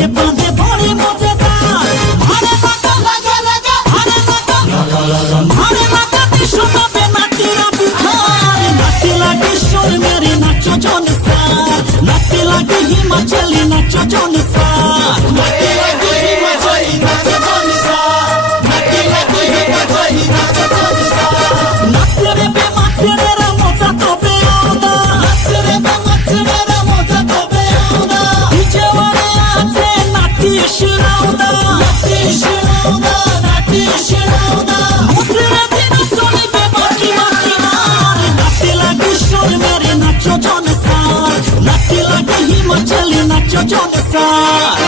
সে বাঁধে বড় মজাদার ভারে মাথা লাগা লাগা ভারে মাথা লাগা লাগা ভারে মাথা বিশ্বকাপে নাটিরা বুখার নাটি লাগে সুর মেরে নাচো জনসার নাটি লাগে হিমাচলি নাচো জনসার নাটি লাগে হিমাচলি নাচো জনসার নাটি লাগে হিমাচলি নাচো জনসার নাচে রে বে মাছে রে রা মজা তবে ওনা নাচে রে বে মাছে রে রা মজা তবে ওনা বিজওয়ারে আছে নাটি শিরাউনা নাটি শিরাউনা নাটি শিরাউনা মুদ্রে দিন চলিবে বাকি বাকি মার নাটি লাগে সুর মেরে নাচো জনসার নাটি লাগে হিমাচলি নাচো জনসার